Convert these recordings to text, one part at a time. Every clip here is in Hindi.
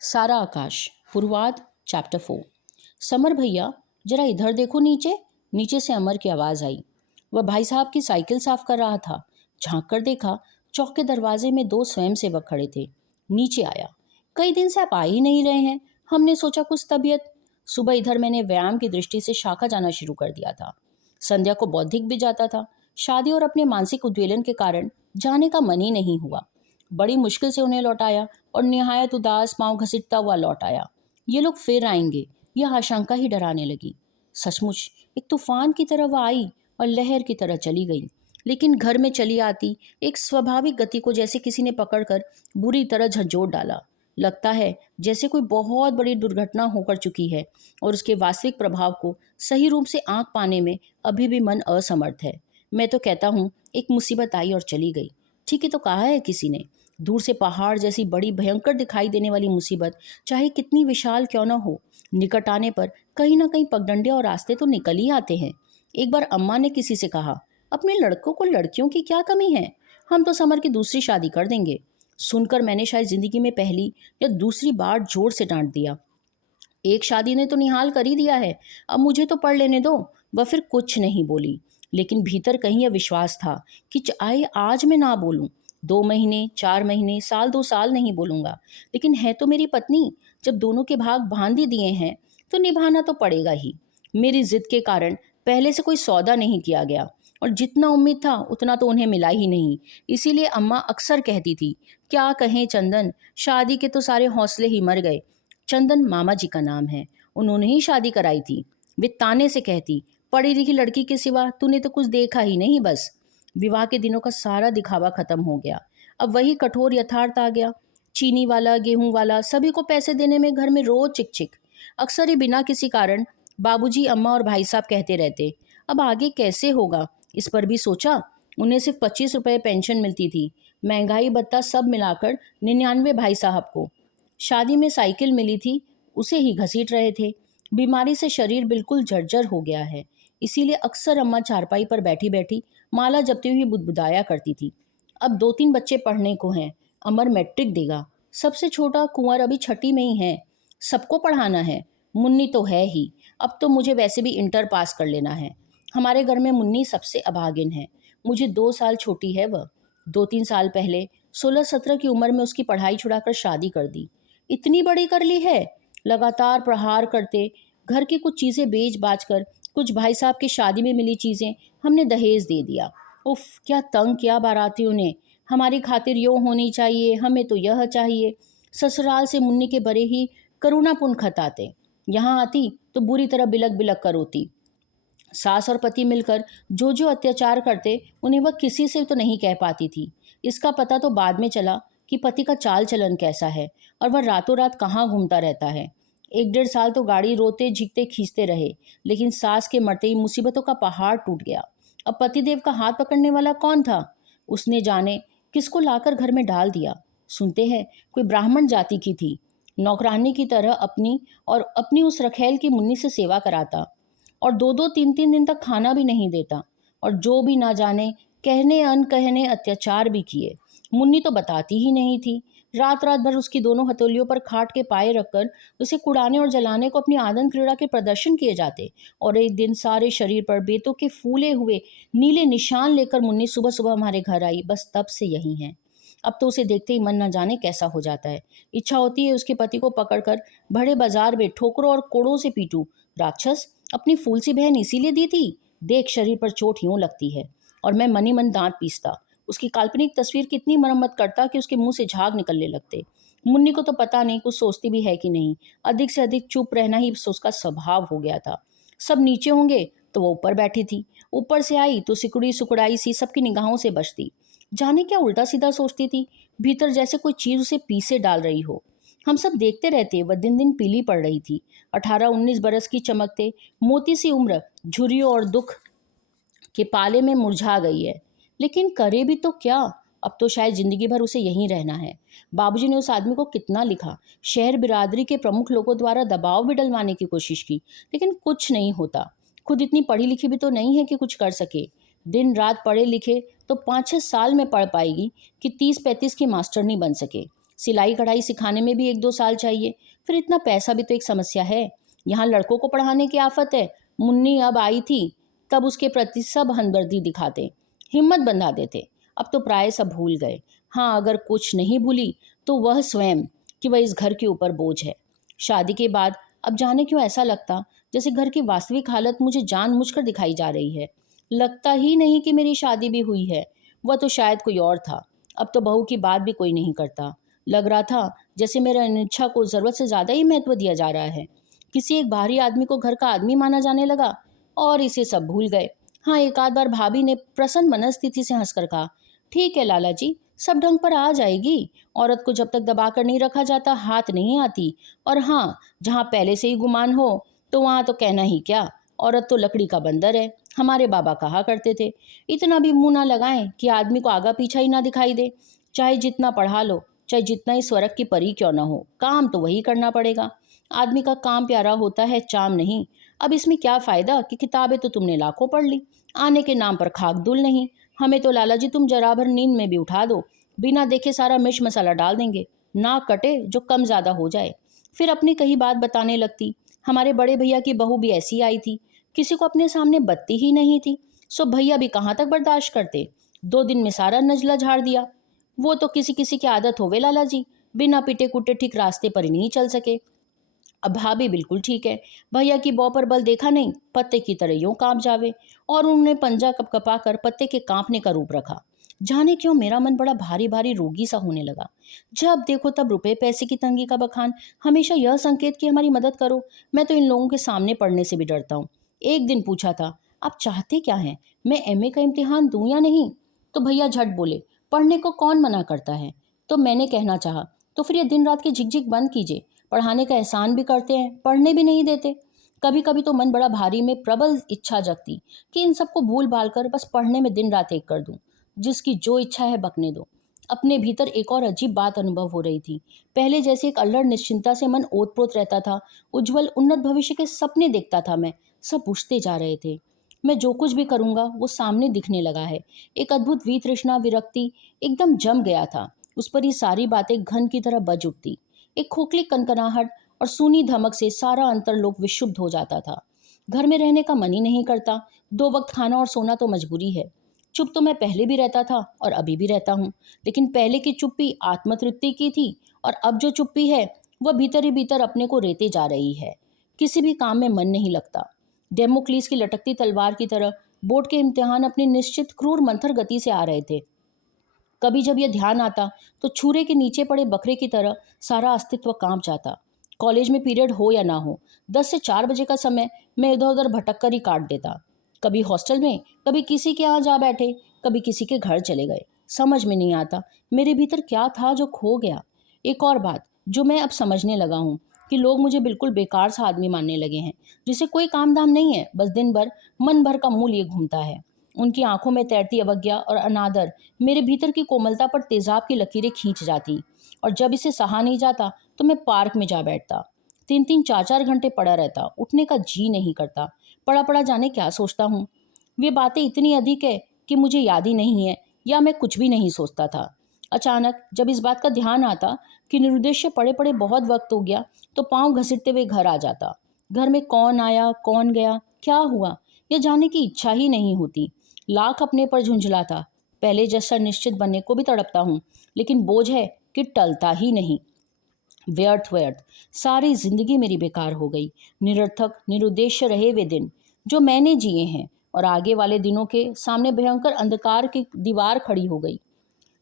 सारा आकाश पूर्वाद चैप्टर 4। समर भैया जरा इधर देखो नीचे। नीचे से अमर की आवाज़ आई। वह भाई साहब की साइकिल साफ कर रहा था। झांक कर देखा, चौक के दरवाजे में 2 स्वयंसेवक खड़े थे। नीचे आया। कई दिन से आप आ ही नहीं रहे हैं, हमने सोचा कुछ तबीयत। सुबह इधर मैंने व्यायाम की दृष्टि से शाखा जाना शुरू कर दिया था। संध्या को बौद्धिक भी जाता था। शादी और अपने मानसिक उद्वेलन के कारण जाने का मन ही नहीं हुआ। बड़ी मुश्किल से उन्हें लौटाया और निहायत उदास पांव घसीटता हुआ लौट आया। ये लोग फिर आएंगे, यह आशंका ही डराने लगी। सचमुच एक तूफान की तरह वह आई और लहर की तरह चली गई। लेकिन घर में चली आती एक स्वाभाविक गति को जैसे किसी ने पकड़कर बुरी तरह झंझोड़ डाला। लगता है जैसे कोई बहुत बड़ी दुर्घटना होकर चुकी है और उसके वास्तविक प्रभाव को सही रूप से आंक पाने में अभी भी मन असमर्थ है। मैं तो कहता हूँ एक मुसीबत आई और चली गई। ठीक ही तो कहा है किसी ने। दूर से पहाड़ जैसी बड़ी भयंकर दिखाई देने वाली मुसीबत चाहे कितनी विशाल क्यों न हो, निकट आने पर कहीं ना कहीं पगडंडे और रास्ते तो निकल ही आते हैं। एक बार अम्मा ने किसी से कहा, अपने लड़कों को लड़कियों की क्या कमी है, हम तो समर की दूसरी शादी कर देंगे। सुनकर मैंने शायद जिंदगी में पहली या दूसरी बार जोर से डांट दिया। एक शादी ने तो निहाल कर ही दिया है, अब मुझे तो पढ़ लेने दो। वह फिर कुछ नहीं बोली, लेकिन भीतर कहीं यह विश्वास था कि चाहे आज मैं ना बोलूं, 2 महीने 4 महीने साल 2 साल नहीं बोलूंगा, लेकिन है तो मेरी पत्नी। जब दोनों के भाग बांध ही दिए हैं तो निभाना तो पड़ेगा ही। मेरी जिद के कारण पहले से कोई सौदा नहीं किया गया और जितना उम्मीद था उतना तो उन्हें मिला ही नहीं। इसीलिए अम्मा अक्सर कहती थी, क्या कहें चंदन, शादी के तो सारे हौसले ही मर गए। चंदन मामा जी का नाम है, उन्होंने ही शादी कराई थी। वे ताने से कहती, पढ़ी लिखी लड़की के सिवा तूने तो कुछ देखा ही नहीं। बस विवाह के दिनों का सारा दिखावा खत्म हो गया। अब वही कठोर यथार्थ आ गया। चीनी वाला, गेहूं वाला, सभी को पैसे देने में घर में रोज चिक चिक। अक्सर ही बिना किसी कारण बाबूजी, अम्मा और भाई साहब कहते रहते, अब आगे कैसे होगा। इस पर भी सोचा। उन्हें सिर्फ 25 रुपये पेंशन मिलती थी। महंगाई भत्ता सब मिलाकर 99 भाई साहब को। शादी में साइकिल मिली थी, उसे ही घसीट रहे थे। बीमारी से शरीर बिल्कुल जर्जर हो गया है। इसीलिए अक्सर अम्मा चारपाई पर बैठी बैठी माला जपती हुई बुदबुदाया करती थी। अब 2-3 बच्चे पढ़ने को हैं। अमर मैट्रिक देगा। सबसे छोटा कुंवर अभी छठी में ही है। सबको पढ़ाना है। मुन्नी तो है ही। अब तो मुझे वैसे भी इंटर पास कर लेना है। हमारे घर में मुन्नी सबसे अभागिन है। मुझे 2 साल छोटी है वह। 2-3 साल पहले 16-17 की उम्र में उसकी पढ़ाई छुड़ाकर शादी कर दी। इतनी बड़ी कर ली है। लगातार प्रहार करते घर की कुछ चीज़ें बेच बाच कर, कुछ भाई साहब की शादी में मिली चीज़ें हमने दहेज दे दिया। उफ, क्या तंग किया बारातियों ने। हमारी खातिर यो होनी चाहिए, हमें तो यह चाहिए। ससुराल से मुन्नी के बड़े ही करुणापूर्ण खत आते। यहाँ आती तो बुरी तरह बिलक बिलक कर रोती। सास और पति मिलकर जो जो अत्याचार करते उन्हें वह किसी से तो नहीं कह पाती थी। इसका पता तो बाद में चला कि पति का चाल चलन कैसा है और वह रातों रात कहाँ घूमता रहता है। 1-1.5 साल तो गाड़ी रोते झिकते खींचते रहे, लेकिन सास के मरते ही मुसीबतों का पहाड़ टूट गया। अब पतिदेव का हाथ पकड़ने वाला कौन था? उसने जाने किसको लाकर घर में डाल दिया। सुनते हैं कोई ब्राह्मण जाति की थी। नौकरानी की तरह अपनी उस रखेल की मुन्नी से सेवा कराता और 2-2 3-3 दिन तक खाना भी नहीं देता। और जो भी ना जाने कहने अनकहने अत्याचार भी किए। मुन्नी तो बताती ही नहीं थी। रात रात भर उसकी दोनों हथेलियों पर खाट के पाए रखकर उसे कुड़ाने और जलाने को अपनी आनंद क्रीड़ा के प्रदर्शन किए जाते। और एक दिन सारे शरीर पर बेतों के फूले हुए नीले निशान लेकर मुन्नी सुबह सुबह हमारे घर आई। बस तब से यही है। अब तो उसे देखते ही मन न जाने कैसा हो जाता है। इच्छा होती है उसके पति को पकड़कर बड़े बाजार में ठोकरों और कोड़ों से पीटूं। राक्षस, अपनी फूल सी बहन इसीलिए दी थी। देख, शरीर पर चोट यूं लगती है। और मैं मनी मन दांत पीसता। उसकी काल्पनिक तस्वीर कितनी मरम्मत करता कि उसके मुंह से झाग निकलने लगते। मुन्नी को तो पता नहीं कुछ सोचती भी है कि नहीं। अधिक से अधिक चुप रहना ही उसका स्वभाव हो गया था। सब नीचे होंगे तो वो ऊपर बैठी थी। ऊपर से आई तो सिकुड़ी सुकुड़ाई सी सबकी निगाहों से बचती। जाने क्या उल्टा सीधा सोचती थी। भीतर जैसे कोई चीज उसे पीसे डाल रही हो। हम सब देखते रहते। वह दिन दिन पीली पड़ रही थी। 18-19 बरस की चमकते मोती सी उम्र झुर्रियों और दुख के पाले में मुरझा गई है। लेकिन करे भी तो क्या। अब तो शायद जिंदगी भर उसे यहीं रहना है। बाबूजी ने उस आदमी को कितना लिखा। शहर बिरादरी के प्रमुख लोगों द्वारा दबाव भी डलवाने की कोशिश की, लेकिन कुछ नहीं होता। खुद इतनी पढ़ी लिखी भी तो नहीं है कि कुछ कर सके। दिन रात पढ़े लिखे तो 5-6 साल में पढ़ पाएगी कि 30-35 की मास्टरनी बन सके। सिलाई कढ़ाई सिखाने में भी 1-2 साल चाहिए। फिर इतना पैसा भी तो एक समस्या है। यहाँ लड़कों को पढ़ाने की आफत है। मुन्नी अब आई थी तब उसके प्रति सब हमदर्दी दिखाते, हिम्मत बंधा देते। अब तो प्राय सब भूल गए। हाँ, अगर कुछ नहीं भूली तो वह स्वयं, कि वह इस घर के ऊपर बोझ है। शादी के बाद अब जाने क्यों ऐसा लगता जैसे घर की वास्तविक हालत मुझे जानबूझकर दिखाई जा रही है। लगता ही नहीं कि मेरी शादी भी हुई है। वह तो शायद कोई और था। अब तो बहू की बात भी कोई नहीं करता। लग रहा था जैसे मेरे अनिच्छा को जरूरत से ज्यादा ही महत्व दिया जा रहा है। किसी एक बाहरी आदमी को घर का आदमी माना जाने लगा और इसे सब भूल गए। हाँ, एक आध बार भाभी ने प्रसन्न मनस्थिति से हंसकर कहा, ठीक है लाला जी, सब ढंग पर आ जाएगी। औरत को जब तक दबा कर नहीं रखा जाता हाथ नहीं आती। और हाँ, जहाँ पहले से ही गुमान हो तो वहाँ तो कहना ही क्या, औरत तो लकड़ी का बंदर है, हमारे बाबा कहा करते थे। इतना भी मुंह ना लगाएं कि आदमी को आगा पीछा ही ना दिखाई दे। चाहे जितना पढ़ा लो, चाहे जितना ही स्वर्ग की परी क्यों ना हो, काम तो वही करना पड़ेगा। आदमी का काम प्यारा होता है, चाम नहीं। अब इसमें क्या फायदा कि किताबें तो तुमने लाखों पढ़ ली, आने के नाम पर खाक दुल नहीं। हमें तो लाला जी तुम जरा भर नींद में भी उठा दो, बिना देखे सारा मिर्च मसाला डाल देंगे, ना कटे जो कम ज्यादा हो जाए। फिर अपनी कही बात बताने लगती। हमारे बड़े भैया की बहू भी ऐसी आई थी, किसी को अपने सामने बत्ती ही नहीं थी। सो भैया भी कहाँ तक बर्दाश्त करते, 2 दिन में सारा नजला झाड़ दिया। वो तो किसी किसी की आदत होवे लाला जी, बिना पिटे कुटे ठीक रास्ते पर ही नहीं चल सके। अब भाभी बिल्कुल ठीक है। भैया की बौ पर बल देखा नहीं, पत्ते की तरह यूं कांप जावे। और उन्होंने पंजा कपकपा कर पत्ते के कांपने का रूप रखा। जाने क्यों मेरा मन बड़ा भारी भारी रोगी सा होने लगा। जब देखो तब रुपए पैसे की तंगी का बखान, हमेशा यह संकेत कि हमारी मदद करो। मैं तो इन लोगों के सामने पढ़ने से भी डरता हूँ। एक दिन पूछा था, आप चाहते क्या हैं, मैं एमए का इम्तिहान दूं या नहीं? तो भैया झट बोले, पढ़ने को कौन मना करता है। तो मैंने कहना चाहा, तो फिर ये दिन रात की झिकझिक बंद कीजिए। पढ़ाने का एहसान भी करते हैं, पढ़ने भी नहीं देते। कभी कभी तो मन बड़ा भारी में प्रबल इच्छा जगती कि इन सबको भूल भाल कर बस पढ़ने में दिन रात एक कर दूं। जिसकी जो इच्छा है बकने दो। अपने भीतर एक और अजीब बात अनुभव हो रही थी। पहले जैसे एक अल्लड़ निश्चिंता से मन ओतप्रोत रहता था, उज्जवल उन्नत भविष्य के सपने देखता था मैं, सब बुझते जा रहे थे। मैं जो कुछ भी करूंगा वो सामने दिखने लगा है। एक अद्भुत वितृष्णा विरक्ति एकदम जम गया था। उस पर ये सारी बातें घन की तरह बज उठती। एक खोखली कनकनाहट और सूनी धमक से सारा अंतरलोक विक्षुब्ध हो जाता था। घर में रहने का मन ही नहीं करता। 2 वक्त खाना और सोना तो मजबूरी है। चुप तो मैं पहले भी रहता था और अभी भी रहता हूँ, लेकिन पहले की चुप्पी आत्मतृप्ति की थी और अब जो चुप्पी है वह भीतर ही भीतर अपने को रेते जा रही है। किसी भी काम में मन नहीं लगता। डेमोक्लीस की लटकती तलवार की तरह बोर्ड के इम्तिहान अपनी निश्चित क्रूर मंथर गति से आ रहे थे। कभी जब यह ध्यान आता तो छुरे के नीचे पड़े बकरे की तरह सारा अस्तित्व कांप जाता। कॉलेज में पीरियड हो या ना हो, 10 से 4 बजे का समय मैं इधर उधर भटक कर ही काट देता। कभी हॉस्टल में, कभी किसी के यहाँ जा बैठे, कभी किसी के घर चले गए। समझ में नहीं आता मेरे भीतर क्या था जो खो गया। एक और बात जो मैं अब समझने लगा हूँ कि लोग मुझे बिल्कुल बेकार सा आदमी मानने लगे हैं, जिसे कोई काम धाम नहीं है, बस दिन भर मन भर का मूल ये घूमता है। उनकी आंखों में तैरती अवज्ञा और अनादर मेरे भीतर की कोमलता पर तेजाब की लकीरें खींच जाती। और जब इसे सहा नहीं जाता तो मैं पार्क में जा बैठता। 3-3 4-4 घंटे पड़ा रहता, उठने का जी नहीं करता। पड़ा पड़ा जाने क्या सोचता हूँ। वे बातें इतनी अधिक है कि मुझे याद ही नहीं है, या मैं कुछ भी नहीं सोचता था। अचानक जब इस बात का ध्यान आता कि निरुद्देश्य पड़े पड़े बहुत वक्त हो गया, तो पांव घसीटते हुए घर आ जाता। घर में कौन आया कौन गया क्या हुआ यह जानने की इच्छा ही नहीं होती। लाख अपने पर झुंझलाता, पहले जैसा निश्चित बनने को भी तड़पता हूँ, लेकिन बोझ है कि टलता ही नहीं। व्यर्थ व्यर्थ सारी जिंदगी मेरी बेकार हो गई। निरर्थक निरुद्देश्य रहे वे दिन जो मैंने जिए हैं, और आगे वाले दिनों के सामने भयंकर अंधकार की दीवार खड़ी हो गई।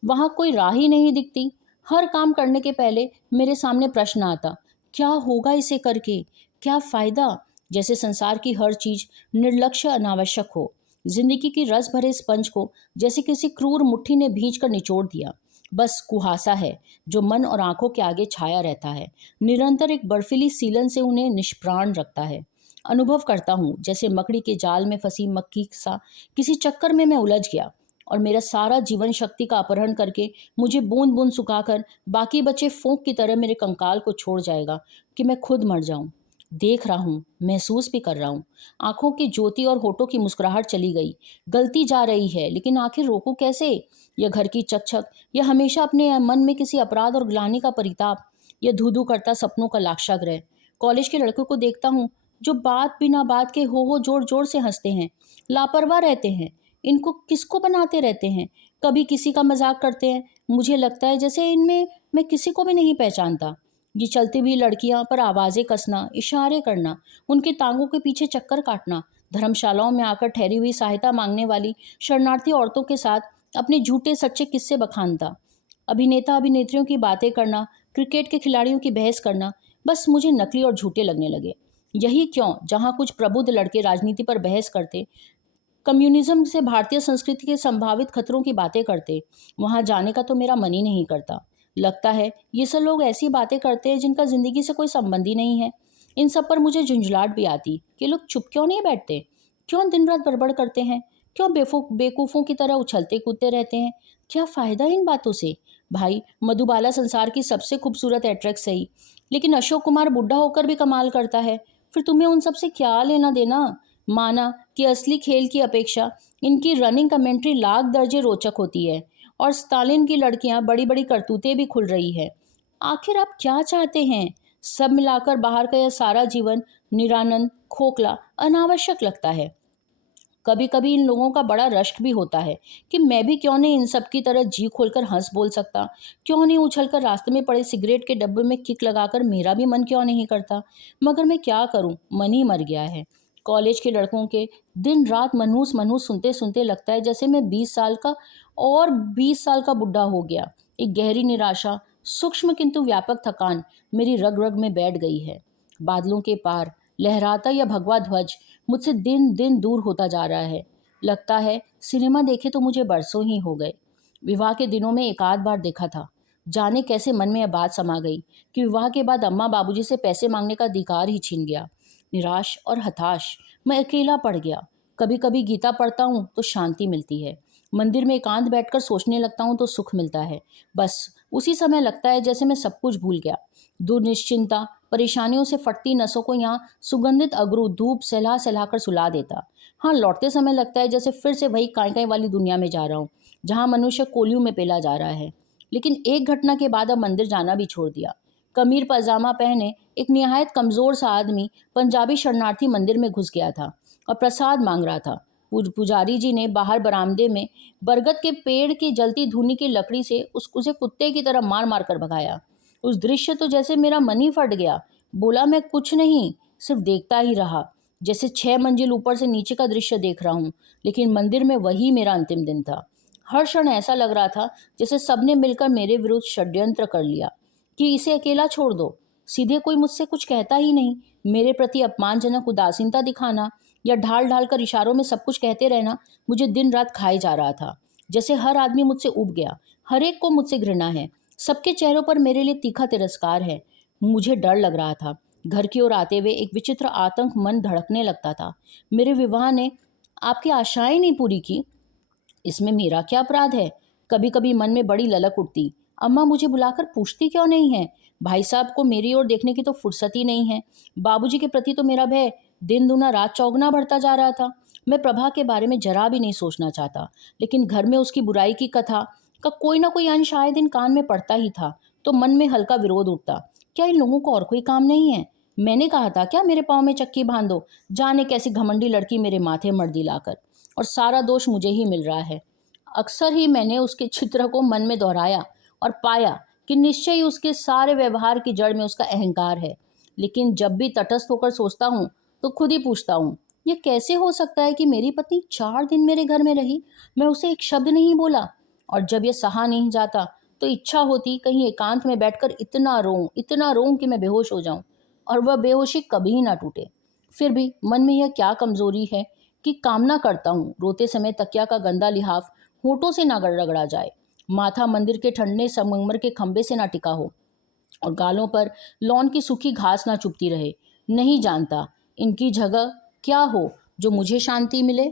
वहां कोई राह ही नहीं दिखती। हर काम करने के पहले मेरे सामने प्रश्न आता, क्या होगा इसे करके, क्या फायदा। जैसे संसार की हर चीज निर्लक्ष्य अनावश्यक हो। जिंदगी की रस भरे स्पंज को जैसे किसी क्रूर मुट्ठी ने भींच कर निचोड़ दिया। बस कुहासा है जो मन और आंखों के आगे छाया रहता है, निरंतर एक बर्फीली सीलन से उन्हें निष्प्राण रखता है। अनुभव करता हूँ जैसे मकड़ी के जाल में फंसी मक्खी सा किसी चक्कर में मैं उलझ गया, और मेरा सारा जीवन शक्ति का अपहरण करके मुझे बूंद बूंद सुखाकर बाकी बचे फोंक की तरह मेरे कंकाल को छोड़ जाएगा कि मैं खुद मर जाऊं। देख रहा हूँ, महसूस भी कर रहा हूँ। आंखों की ज्योति और होठों की मुस्कुराहट चली गई। गलती जा रही है, लेकिन आखिर रोकूं कैसे? यह घर की चकचक, यह हमेशा अपने मन में किसी अपराध और ग्लानि का परिताप, यह धू धू करता सपनों का लाक्षागृह। कॉलेज के लड़कों को देखता हूँ जो बात बिना बात के हो जोर जोर से हंसते हैं, लापरवाह रहते हैं। इनको किसको बनाते रहते हैं? कभी किसी का मजाक करते हैं। मुझे लगता है जैसे इनमें मैं किसी को भी नहीं पहचानता। ये चलती हुई लड़कियां पर आवाजें कसना, इशारे करना, उनकी टांगों के पीछे चक्कर काटना, धर्मशालाओं में आकर ठहरी हुई सहायता मांगने वाली शरणार्थी औरतों के साथ अपने झूठे सच्चे किस्से बखानता, अभिनेता अभिनेत्रियों की बातें करना, क्रिकेट के खिलाड़ियों की बहस करना, बस मुझे नकली और झूठे लगने लगे। यही क्यों जहां कुछ प्रबुद्ध लड़के राजनीति पर बहस करते, कम्युनिज्म से भारतीय संस्कृति के संभावित खतरों की बातें करते, वहां जाने का तो मेरा मन ही नहीं करता। लगता है ये सब लोग ऐसी बातें करते हैं जिनका जिंदगी से कोई संबंध ही नहीं है। इन सब पर मुझे झुंझलाहट भी आती कि लोग चुप क्यों नहीं बैठते, क्यों दिन रात बड़बड़ करते हैं, क्यों बेवकूफ़ों की तरह उछलते कूदते रहते हैं। क्या फ़ायदा इन बातों से? भाई, मधुबाला संसार की सबसे खूबसूरत एक्ट्रेस सही, लेकिन अशोक कुमार बुढ़ा होकर भी कमाल करता है। फिर तुम्हें उन सब से क्या लेना देना? माना कि असली खेल की अपेक्षा इनकी रनिंग कमेंट्री लाख दर्जे रोचक होती है और स्टालिन की लड़कियां बड़ी बड़ी करतूतें भी खुल रही है। आखिर आप क्या चाहते हैं? सब मिलाकर बाहर का यह सारा जीवन निरानंद, खोखला, अनावश्यक लगता है। कभी कभी इन लोगों का बड़ा रश्क भी होता है कि मैं भी क्यों नहीं इन सब की तरह जी खोलकर हंस बोल सकता, क्यों नहीं उछलकर रास्ते में पड़े सिगरेट के डब्बे में किक लगाकर मेरा भी मन क्यों नहीं करता। मगर मैं क्या करूं, मन ही मर गया है। कॉलेज के लड़कों के दिन रात मनहूस मनहूस सुनते सुनते लगता है जैसे मैं 20 साल का और 20 साल का बुढ़ा हो गया। एक गहरी निराशा, सूक्ष्म किंतु व्यापक थकान मेरी रग रग में बैठ गई है। बादलों के पार लहराता यह भगवा ध्वज मुझसे दिन दिन दूर होता जा रहा है। लगता है सिनेमा देखे तो मुझे बरसों ही हो गए। विवाह के दिनों में एक आध बार देखा था। जाने कैसे मन में यह बात समा गई कि विवाह के बाद अम्मा बाबूजी से पैसे मांगने का अधिकार ही छीन गया। निराश और हताश मैं अकेला पड़ गया। कभी कभी गीता पढ़ता हूँ तो शांति मिलती है। मंदिर में एकांत बैठकर सोचने लगता हूँ तो सुख मिलता है। बस उसी समय लगता है जैसे मैं सब कुछ भूल गया। दुर्निश्चिंता परेशानियों से फटती नसों को यहाँ सुगंधित अगरू धूप सहला सहलाकर सुला देता। हाँ, लौटते समय लगता है जैसे फिर से वही काई काई वाली दुनिया में जा रहा हूँ जहाँ मनुष्य कोलियों में पेला जा रहा है। लेकिन एक घटना के बाद अब मंदिर जाना भी छोड़ दिया। कमीर पजामा पहने एक निहायत कमजोर सा आदमी पंजाबी शरणार्थी मंदिर में घुस गया था और प्रसाद मांग रहा था। पुजारी जी ने बाहर बरामदे में बरगद के पेड़ की जलती धूनी की लकड़ी से उसे कुत्ते की तरह मार मार कर भगाया। उस दृश्य तो जैसे मेरा मन ही फट गया। बोला मैं कुछ नहीं, सिर्फ देखता ही रहा, जैसे 6 मंजिल ऊपर से नीचे का दृश्य देख रहा हूँ। लेकिन मंदिर में वही मेरा अंतिम दिन था। हर क्षण ऐसा लग रहा था जैसे सबने मिलकर मेरे विरुद्ध षड्यंत्र कर लिया कि इसे अकेला छोड़ दो। सीधे कोई मुझसे कुछ कहता ही नहीं। मेरे प्रति अपमानजनक उदासीनता दिखाना या ढाल ढाल कर इशारों में सब कुछ कहते रहना मुझे दिन रात खाए जा रहा था। जैसे हर आदमी मुझसे ऊब गया, हर एक को मुझसे घृणा है, सबके चेहरों पर मेरे लिए तीखा तिरस्कार है। मुझे डर लग रहा था। घर की ओर आते हुए एक विचित्र आतंक मन धड़कने लगता था। मेरे विवाह ने आपकी आशाएं नहीं पूरी की, इसमें मेरा क्या अपराध है? कभी कभी मन में बड़ी ललक उठती, अम्मा मुझे बुलाकर पूछती क्यों नहीं है? भाई साहब को मेरी ओर देखने की तो फुर्सत ही नहीं है। बाबूजी के प्रति तो मेरा भय दिन दूना रात चौगुना बढ़ता जा रहा था। मैं प्रभा के बारे में जरा भी नहीं सोचना चाहता, लेकिन घर में उसकी बुराई की कथा का कोई ना कोई अंश आए दिन कान में पड़ता ही था, तो मन में हल्का विरोध उठता। क्या इन लोगों को और कोई काम नहीं है? मैंने कहा था क्या मेरे पाँव में चक्की बांध दो? जाने कैसी घमंडी लड़की मेरे माथे मर दिलाकर, और सारा दोष मुझे ही मिल रहा है। अक्सर ही मैंने उसके चित्र को मन में दोहराया और पाया कि निश्चय ही उसके सारे व्यवहार की जड़ में उसका अहंकार है। लेकिन जब भी तटस्थ होकर सोचता हूँ तो खुद ही पूछता हूँ, ये कैसे हो सकता है कि मेरी पत्नी 4 दिन मेरे घर में रही, मैं उसे एक शब्द नहीं बोला? और जब ये सहा नहीं जाता तो इच्छा होती कहीं एकांत में बैठकर इतना रोऊं कि मैं बेहोश हो जाऊं और वह बेहोशी कभी ना टूटे। फिर भी मन में यह क्या कमजोरी है कि कामना करता हूँ रोते समय तकिया का गंदा लिहाफ होठों से ना रगड़ा जाए, माथा मंदिर के ठंडे संगमरमर के खंभे से ना टिका हो और गालों पर लॉन की सूखी घास ना चुभती रहे। नहीं जानता इनकी जगह क्या हो जो मुझे शांति मिले।